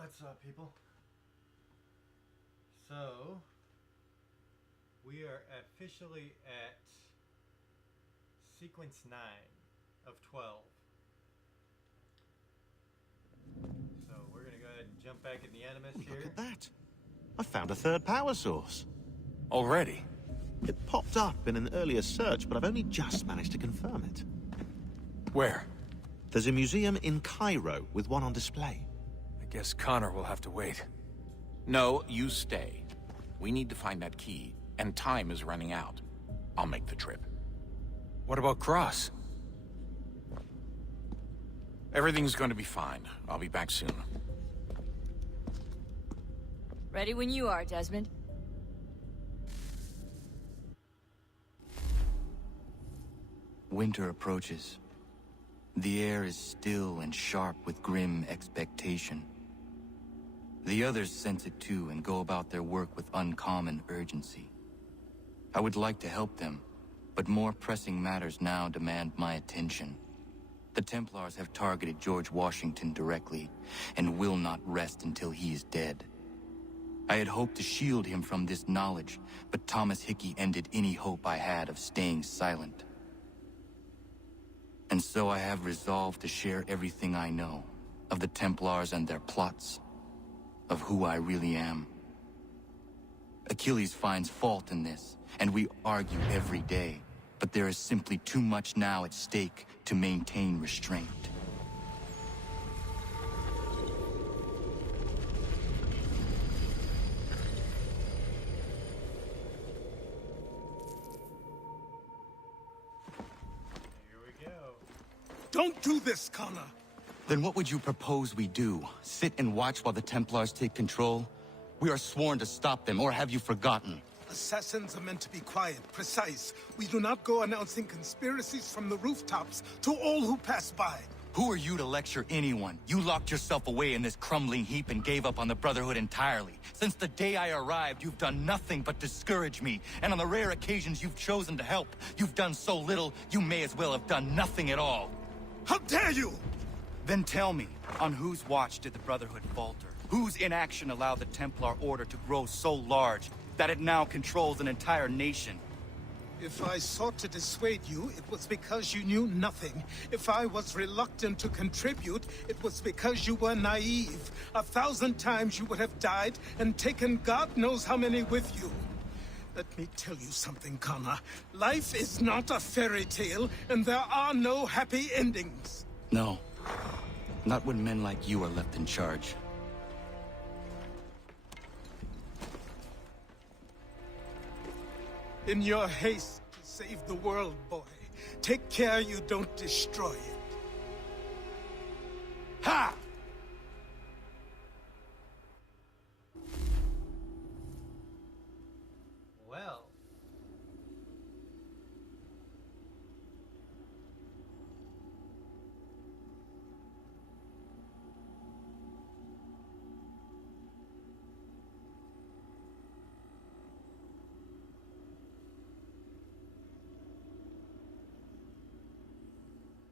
What's up, people? So, we are officially at sequence 9 of 12. So, we're going to go ahead and jump back in the Animus here. Look at that. I found a third power source. Already? It popped up in an earlier search, but I've only just managed to confirm it. Where? There's a museum in Cairo with one on display. I guess Connor will have to wait. No, you stay. We need to find that key, and time is running out. I'll make the trip. What about Cross? Everything's going to be fine. I'll be back soon. Ready when you are, Desmond. Winter approaches. The air is still and sharp with grim expectation. The others sense it too and go about their work with uncommon urgency. I would like to help them, but more pressing matters now demand my attention. The Templars have targeted George Washington directly, and will not rest until he is dead. I had hoped to shield him from this knowledge, but Thomas Hickey ended any hope I had of staying silent. And so I have resolved to share everything I know, of the Templars and their plots, of who I really am. Achilles finds fault in this, and we argue every day, but there is simply too much now at stake to maintain restraint. Don't do this, Connor! Then what would you propose we do? Sit and watch while the Templars take control? We are sworn to stop them, or have you forgotten? Assassins are meant to be quiet, precise. We do not go announcing conspiracies from the rooftops to all who pass by. Who are you to lecture anyone? You locked yourself away in this crumbling heap and gave up on the Brotherhood entirely. Since the day I arrived, you've done nothing but discourage me. And on the rare occasions you've chosen to help, you've done so little, you may as well have done nothing at all. How dare you! Then tell me, on whose watch did the Brotherhood falter? Whose inaction allowed the Templar Order to grow so large that it now controls an entire nation? If I sought to dissuade you, it was because you knew nothing. If I was reluctant to contribute, it was because you were naive. 1,000 times you would have died and taken God knows how many with you. Let me tell you something, Connor. Life is not a fairy tale, and there are no happy endings. No. Not when men like you are left in charge. In your haste to save the world, boy, take care you don't destroy it. Ha! Well.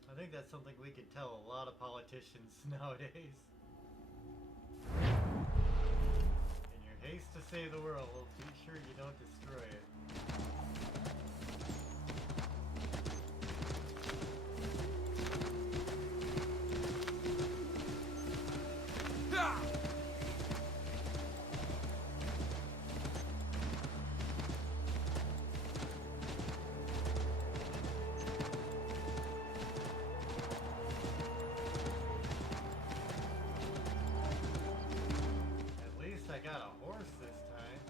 I think that's something we could tell a lot of politicians nowadays. In your haste to save the world, be sure you don't destroy it. At least I got a horse this time.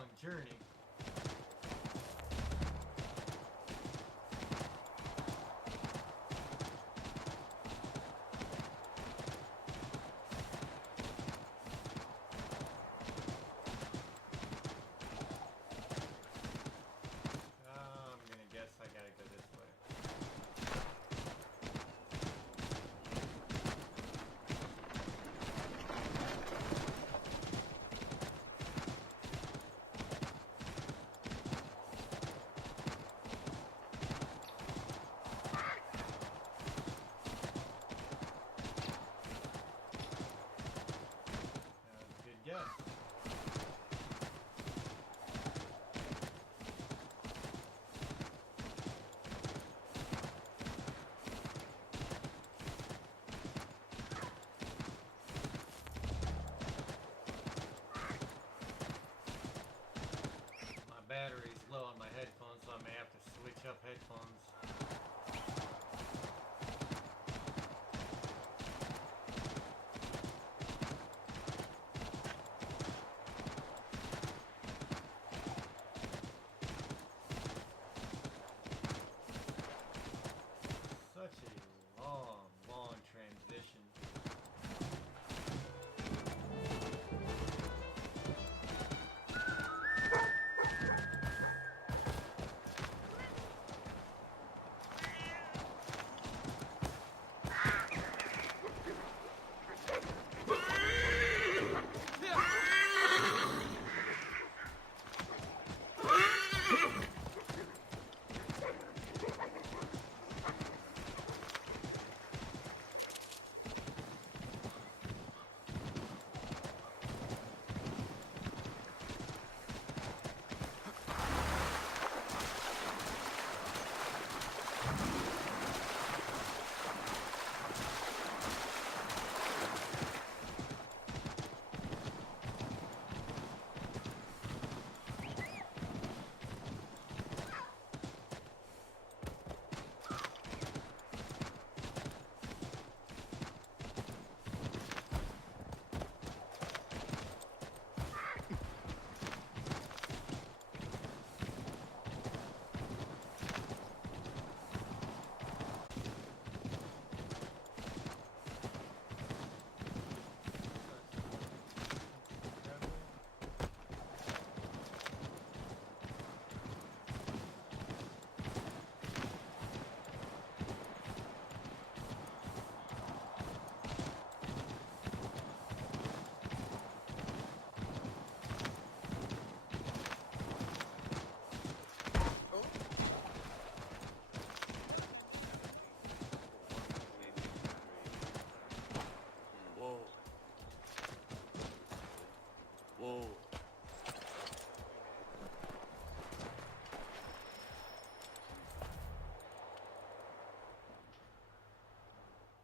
long journey. I'm gonna guess I gotta go this way. That was a good guess. My battery's low on my headphones, so I may have to switch up headphones. Such a long, long transition.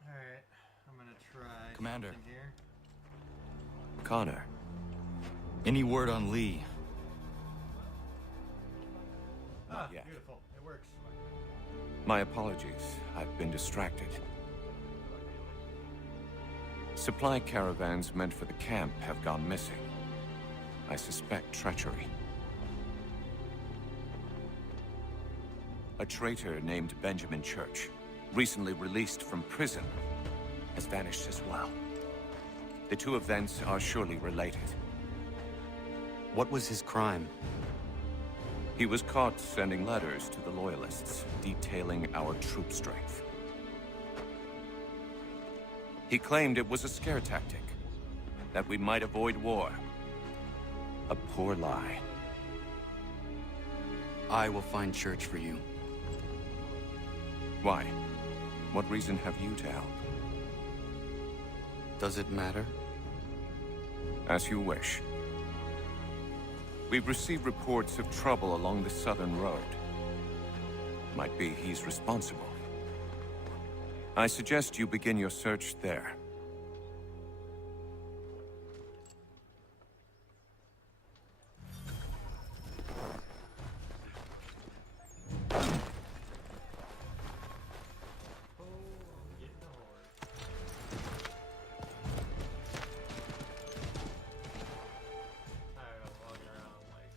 Alright, I'm gonna try Commander. something here. Connor. Any word on Lee? Ah, yet. beautiful. It works. My apologies. I've been distracted. Supply caravans meant for the camp have gone missing. I suspect treachery. A traitor named Benjamin Church, recently released from prison, has vanished as well. The two events are surely related. What was his crime? He was caught sending letters to the Loyalists, detailing our troop strength. He claimed it was a scare tactic, that we might avoid war. A poor lie. I will find Church for you. Why? What reason have you to help? Does it matter? As you wish. We've received reports of trouble along the southern road. Might be he's responsible. I suggest you begin your search there. Oh, I'm getting a horse. Tired of walking around like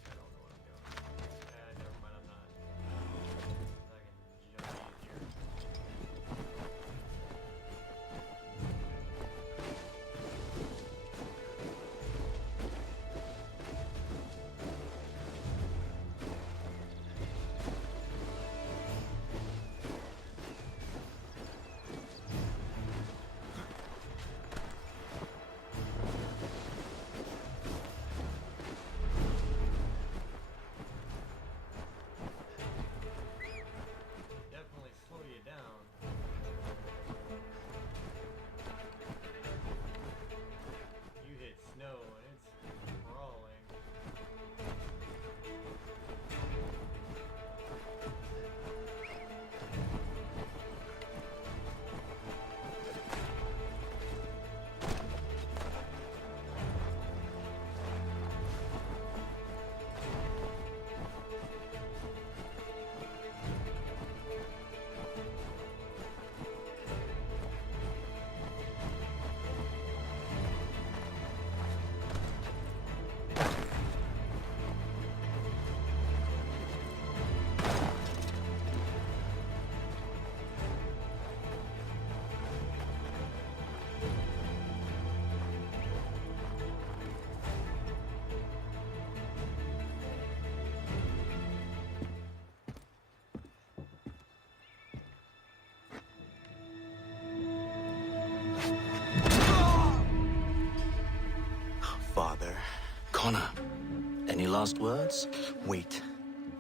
last words? Wait.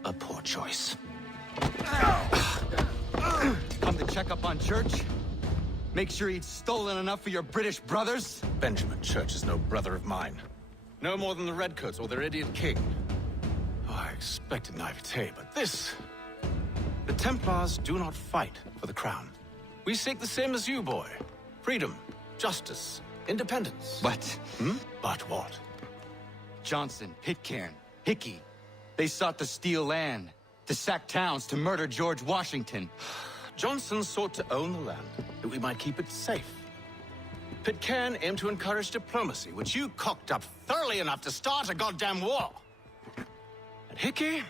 A poor choice. Come to check up on Church? Make sure he'd stolen enough for your British brothers? Benjamin Church is no brother of mine. No more than the Redcoats or their idiot king. Oh, I expected naivete, but this... The Templars do not fight for the crown. We seek the same as you, boy. Freedom, justice, independence. But... But what? Johnson, Pitcairn, Hickey, they sought to steal land, to sack towns, to murder George Washington. Johnson sought to own the land, that we might keep it safe. Pitcairn aimed to encourage diplomacy, which you cocked up thoroughly enough to start a goddamn war. And Hickey?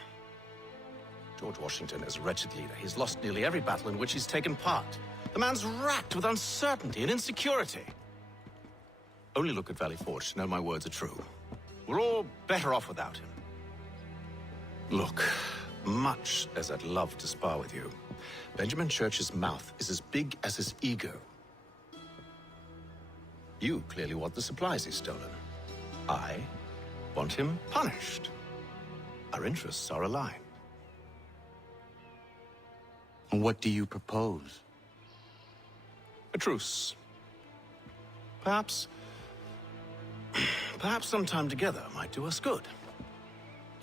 George Washington is a wretched leader. He's lost nearly every battle in which he's taken part. The man's racked with uncertainty and insecurity. Only look at Valley Forge to know my words are true. We're all better off without him. Look, much as I'd love to spar with you, Benjamin Church's mouth is as big as his ego. You clearly want the supplies he's stolen. I want him punished. Our interests are aligned. What do you propose? A truce. Perhaps some time together might do us good.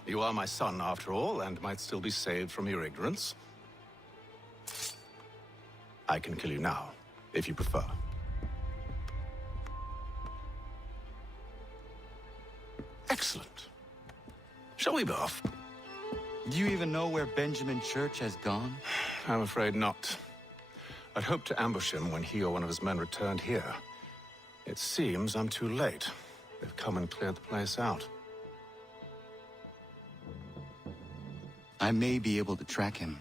You are my son, after all, and might still be saved from your ignorance. I can kill you now, if you prefer. Excellent. Shall we be off? Do you even know where Benjamin Church has gone? I'm afraid not. I'd hoped to ambush him when he or one of his men returned here. It seems I'm too late. They've come and cleared the place out. I may be able to track him.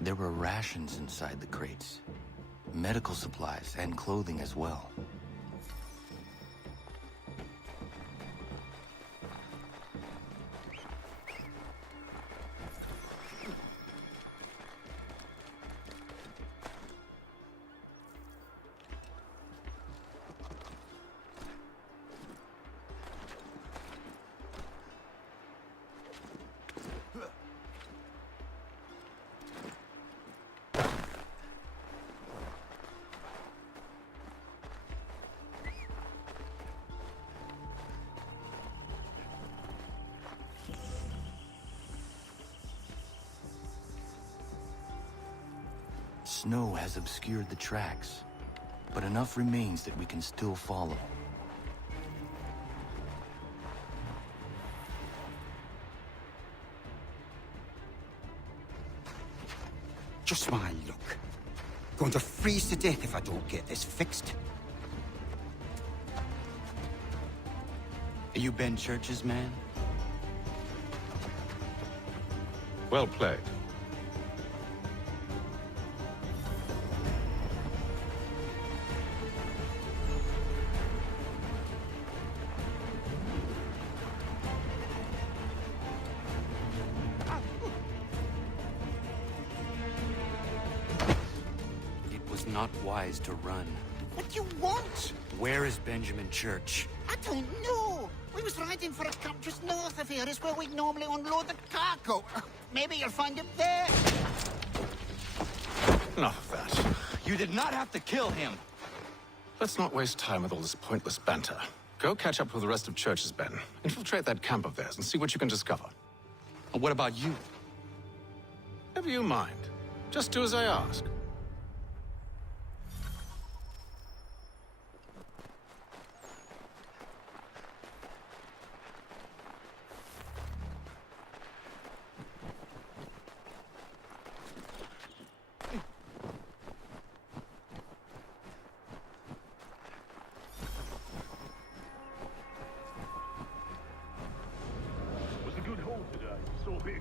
There were rations inside the crates. Medical supplies and clothing as well. Snow has obscured the tracks, but enough remains that we can still follow. Just my luck. Going to freeze to death if I don't get this fixed. Are you Ben Church's man? Well played. Not wise to run. What do you want? Where is Benjamin Church? I don't know. We was riding for a camp just north of here. Is where we'd normally unload the cargo. Maybe you'll find him there. Enough of that. You did not have to kill him. Let's not waste time with all this pointless banter. Go catch up with the rest of Church's men. Infiltrate that camp of theirs and see what you can discover. And what about you? Never you mind. Just do as I ask.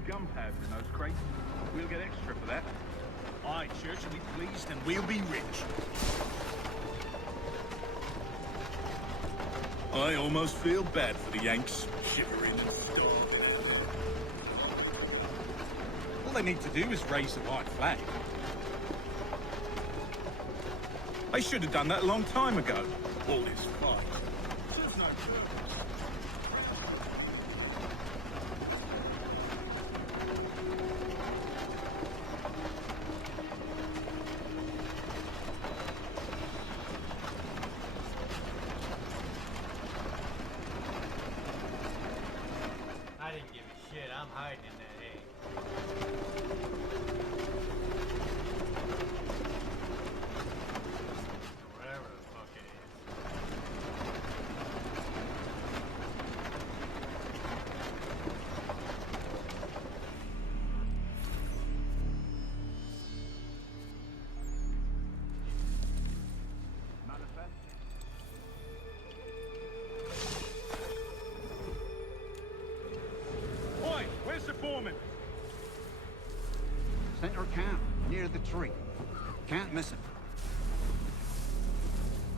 Gunpowder in those crates. We'll get extra for that. Aye, Church will be pleased and we'll be rich. I almost feel bad for the Yanks, shivering and starving. All they need to do is raise the white flag. They should have done that a long time ago. All this fight. Serves no purpose. I didn't give a shit. I'm hiding in that egg. Whatever the fuck it is. Oi, where's the foreman? Center camp, near the tree. Can't miss it.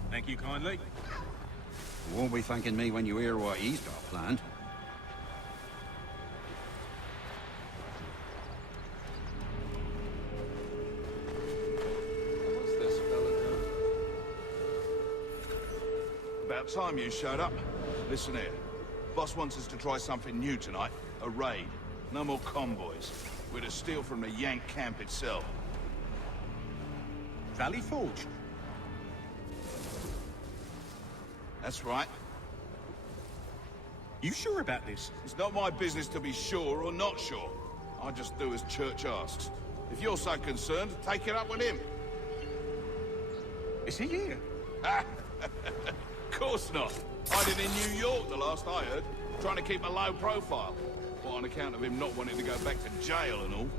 Thank you kindly. You won't be thanking me when you hear what he's got planned. What's this fella doing? About time you showed up. Listen here. Boss wants us to try something new tonight. A raid. No more convoys. We're to steal from the Yank camp itself. Valley Forge. That's right. You sure about this? It's not my business to be sure or not sure. I just do as Church asks. If you're so concerned, take it up with him. Is he here? Of course not. Hiding in New York, the last I heard. Trying to keep a low profile. What, on account of him not wanting to go back to jail and all?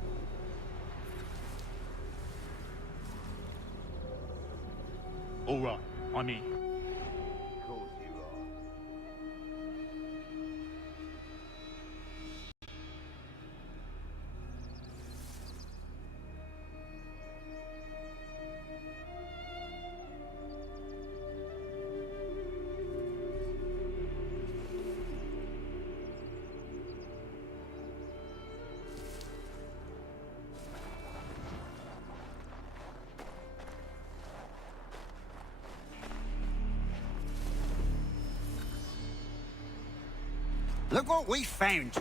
All right, I'm in. Of course you are. Look what we found.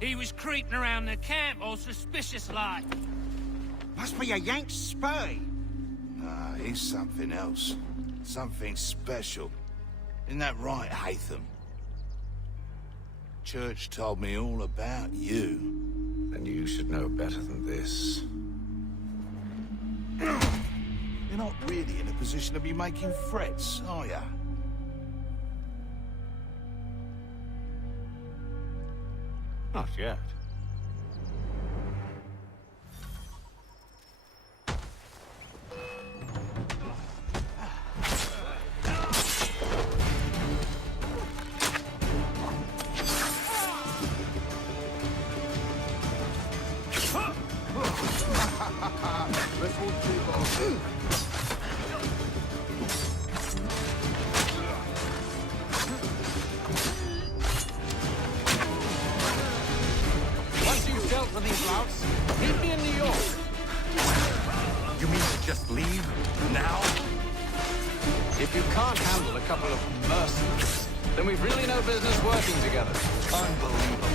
He was creeping around the camp all suspicious like. Must be a Yank spy. Ah, he's something else. Something special. Isn't that right, Hatham? Church told me all about you. Then you should know better than this. You're not really in a position to be making threats, are you? Not yet. Once you've dealt with these louts, meet me in New York. You mean to just leave? Now? If you can't handle a couple of mercenaries, then we've really no business working together. Unbelievable.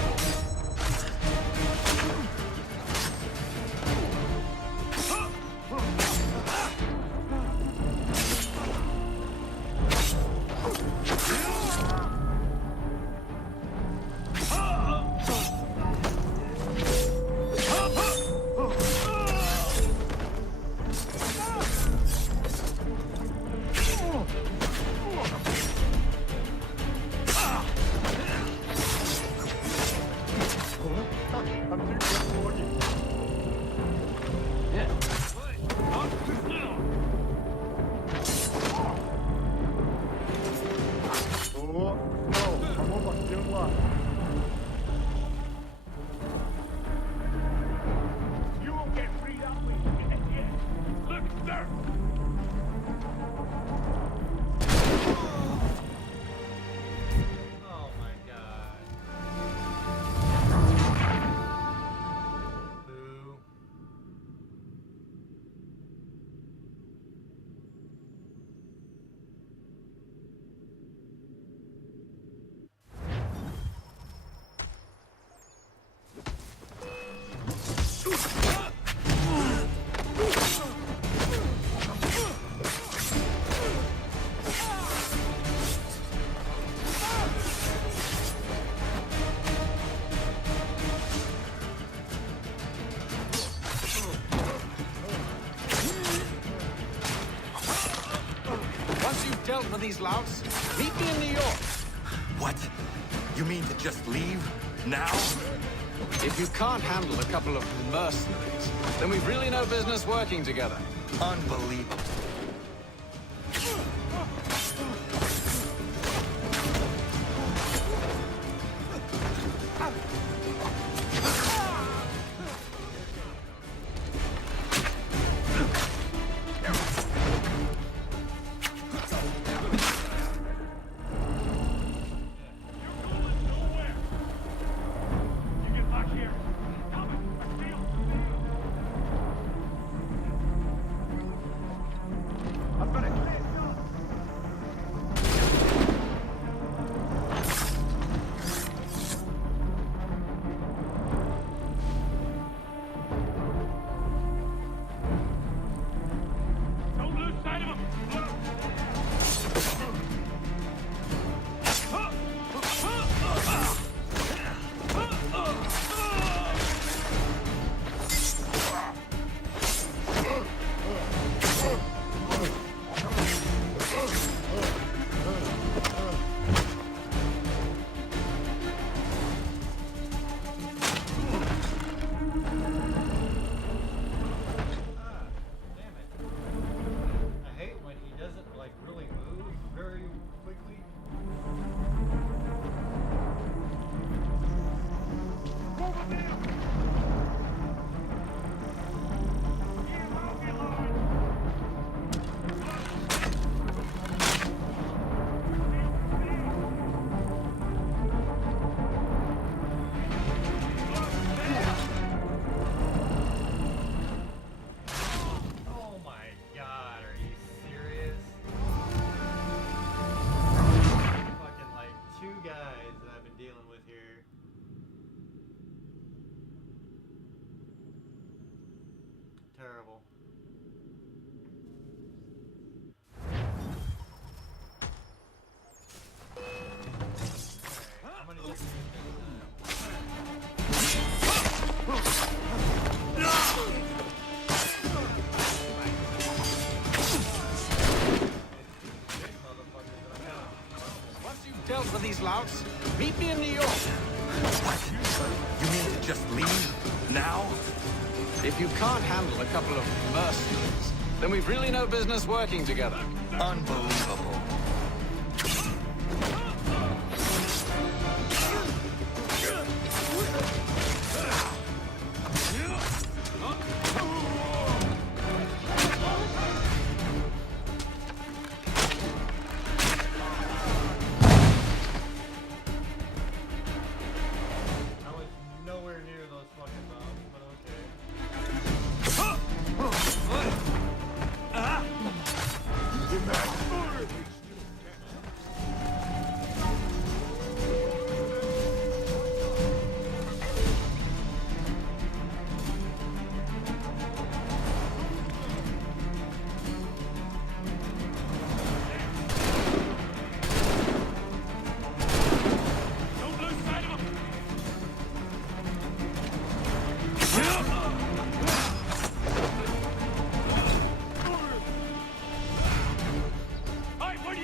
you've dealt with these louts, meet me in New York. What? You mean to just leave? Now? If you can't handle a couple of mercenaries, then we've really no business working together. Unbelievable. Terrible. Once you've dealt with these louts, meet me in New York. What? You mean to just leave? Now? If you can't handle a couple of mercenaries, then we've really no business working together. Unbelievable. Hey,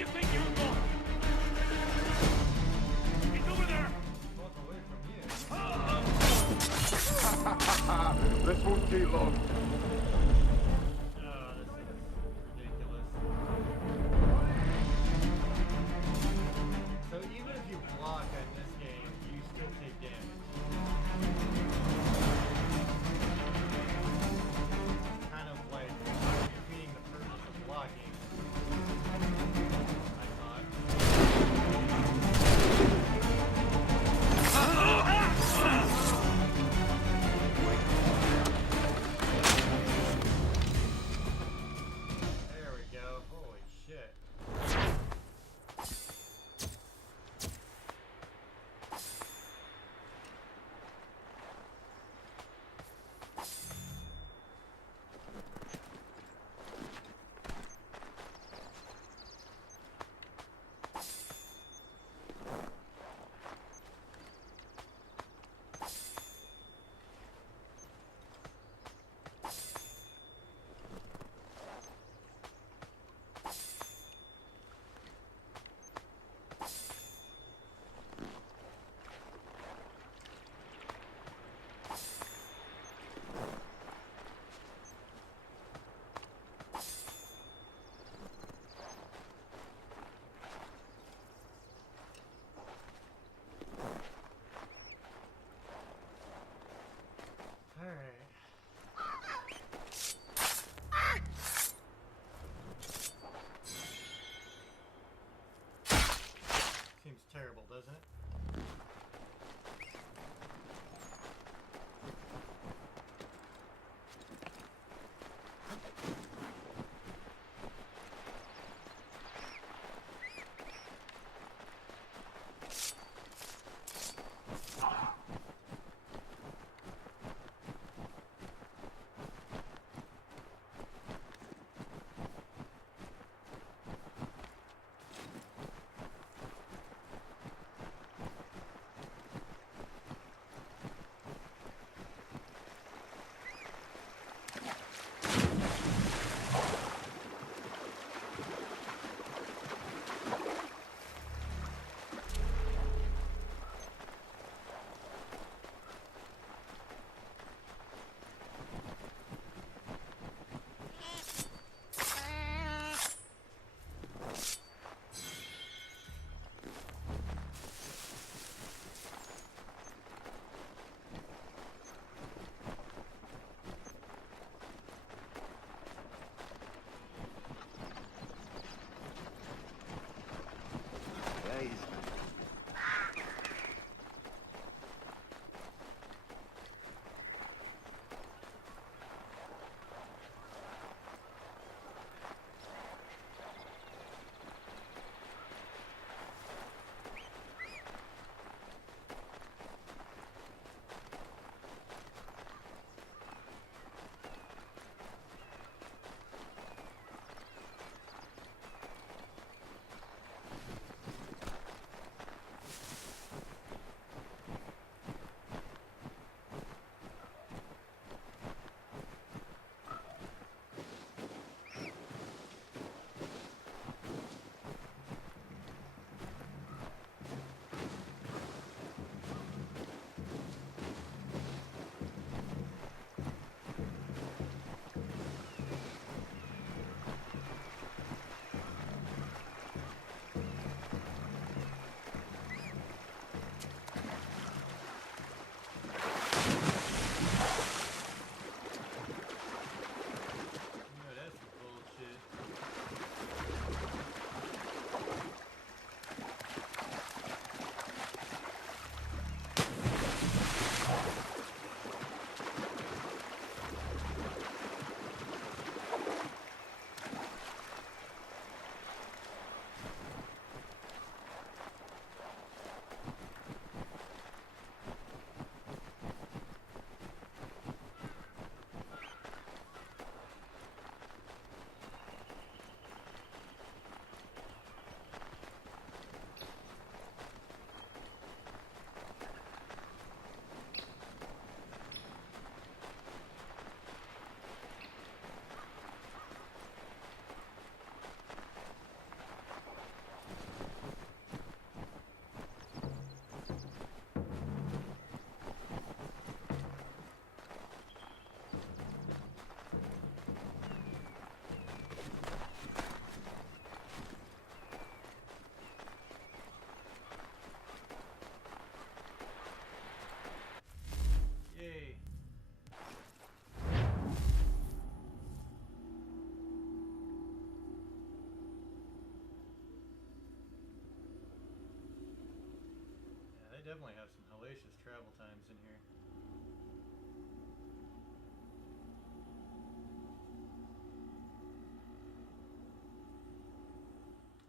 definitely have some hellacious travel times in here.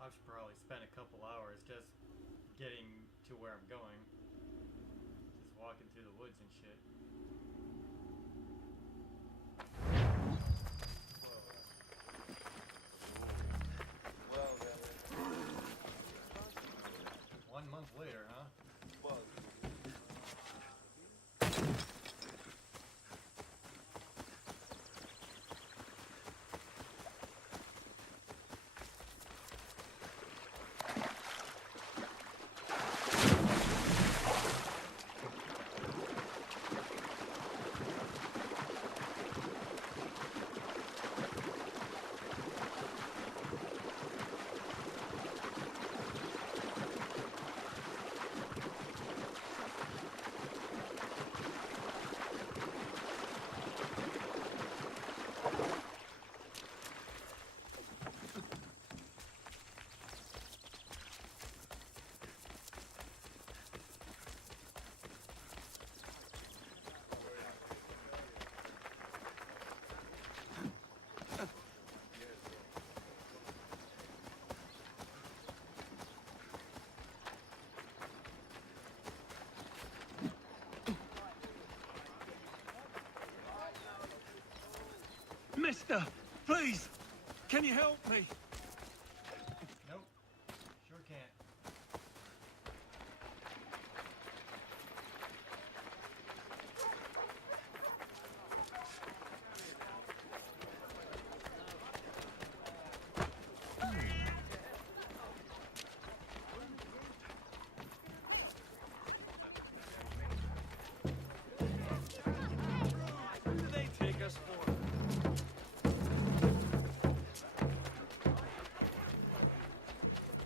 I should probably spend a couple hours just getting to where I'm going. Just walking through the woods and shit. Well, 1 month later, huh? well. Mister, please, can you help me? Nope. Sure can't. Who do they take us for?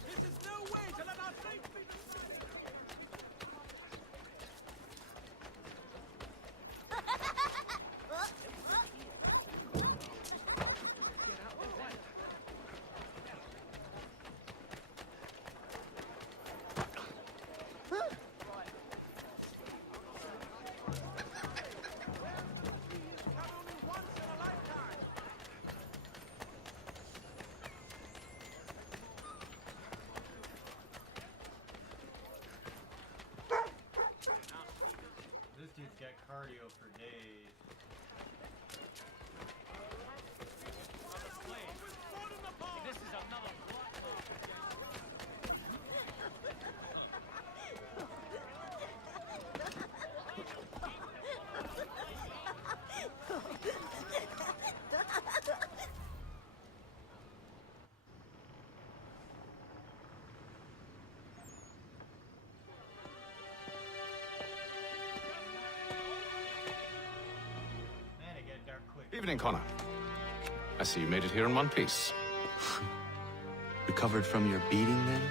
This is no way to let our safe be. This dude's got cardio for days. This is another Man, it got dark quick. Evening, Connor. I see you made it here in one piece. Recovered from your beating, then?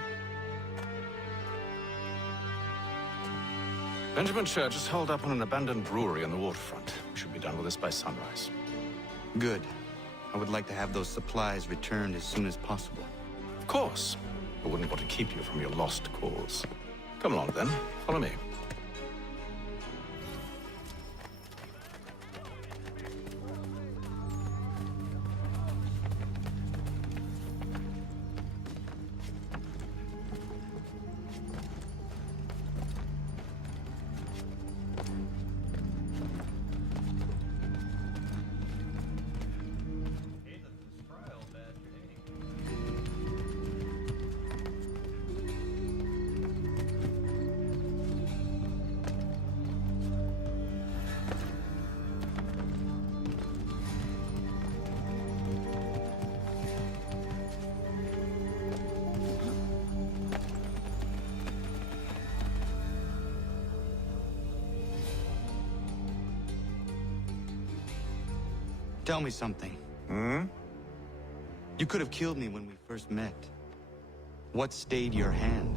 Benjamin Church is holed up on an abandoned brewery on the waterfront. We should be done with this by sunrise. Good. I would like to have those supplies returned as soon as possible. Of course. I wouldn't want to keep you from your lost cause. Come along, then. Follow me. Hey, the spry old bastard, ain't he? Tell me something. You could have killed me when we first met. What stayed your hand?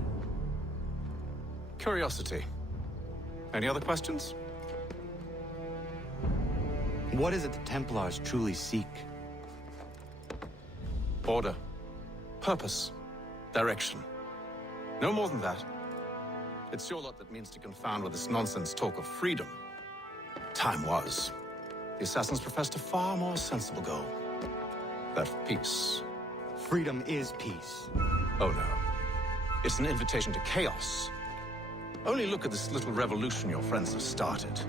Curiosity. Any other questions? What is it the Templars truly seek? Order. Purpose. Direction. No more than that. It's your lot that means to confound with this nonsense talk of freedom. Time was. The assassins professed a far more sensible goal. That of peace. Freedom is peace. Oh no. It's an invitation to chaos. Only look at this little revolution your friends have started.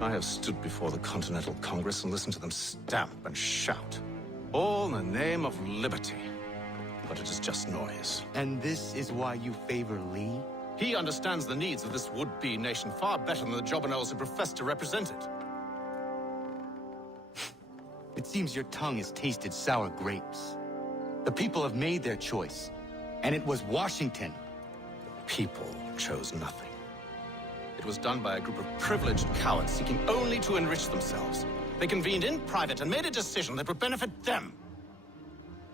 I have stood before the Continental Congress and listened to them stamp and shout. All in the name of liberty. But it is just noise. And this is why you favor Lee? He understands the needs of this would-be nation far better than the jobberknolls who profess to represent it. It seems your tongue has tasted sour grapes. The people have made their choice, and it was Washington. The people chose nothing. It was done by a group of privileged cowards seeking only to enrich themselves. They convened in private and made a decision that would benefit them.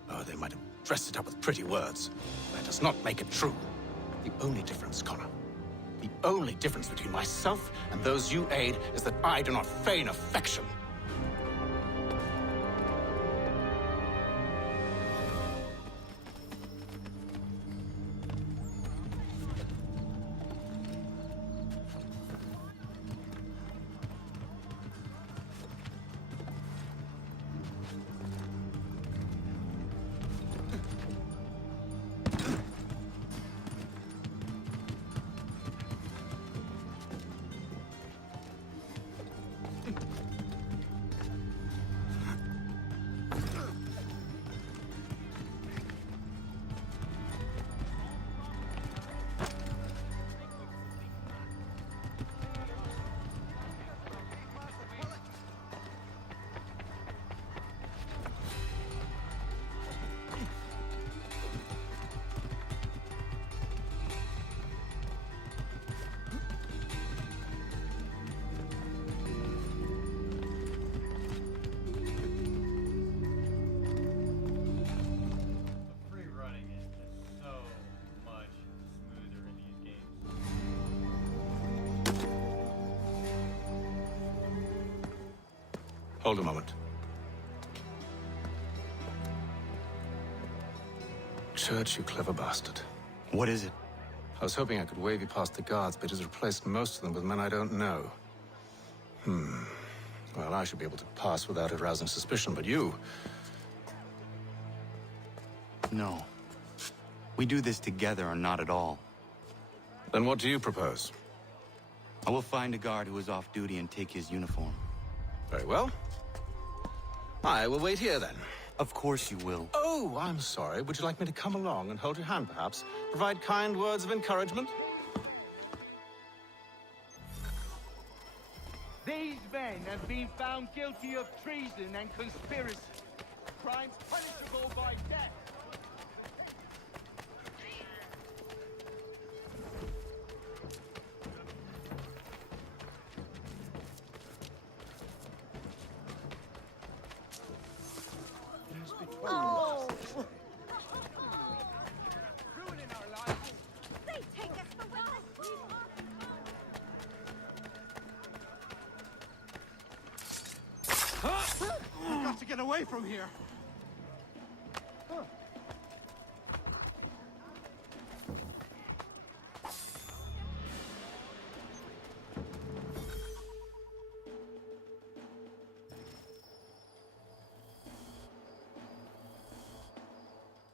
Oh, they might have dressed it up with pretty words. That does not make it true. The only difference, Connor, the only difference between myself and those you aid is that I do not feign affection. Hold a moment. Church, you clever bastard. What is it? I was hoping I could wave you past the guards, but it has replaced most of them with men I don't know. Well, I should be able to pass without arousing suspicion, but you... No. We do this together or not at all. Then what do you propose? I will find a guard who is off duty and take his uniform. Very well. I will wait here, then. Of course you will. Oh, I'm sorry. Would you like me to come along and hold your hand, perhaps? Provide kind words of encouragement? These men have been found guilty of treason and conspiracy. Crimes punishable by death. Oh! Ruining our lives. They take us for witness. We've got to get away from here.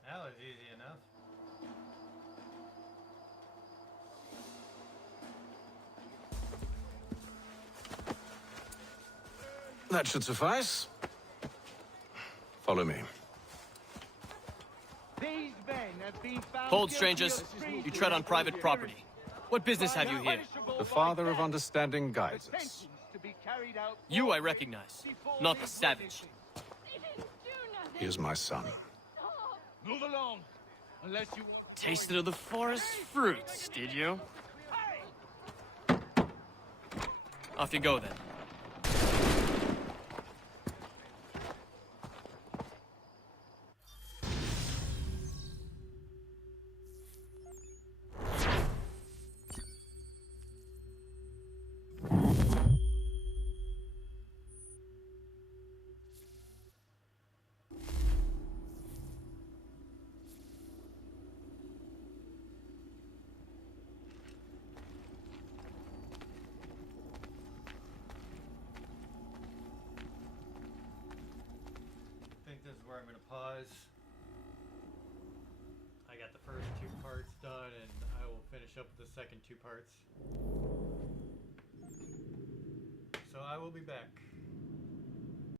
That was easy enough. That should suffice. Follow me. These men have been found Hold, guilty strangers. of treason You tread on and private conspiracy. property. What business have you here? The Father of Understanding guides us. To be carried out You I recognize, not the savage. He is my son. Move along, unless you want... Tasted of the forest fruits, did you? Off you go, then. up with the second 2 parts. So I will be back.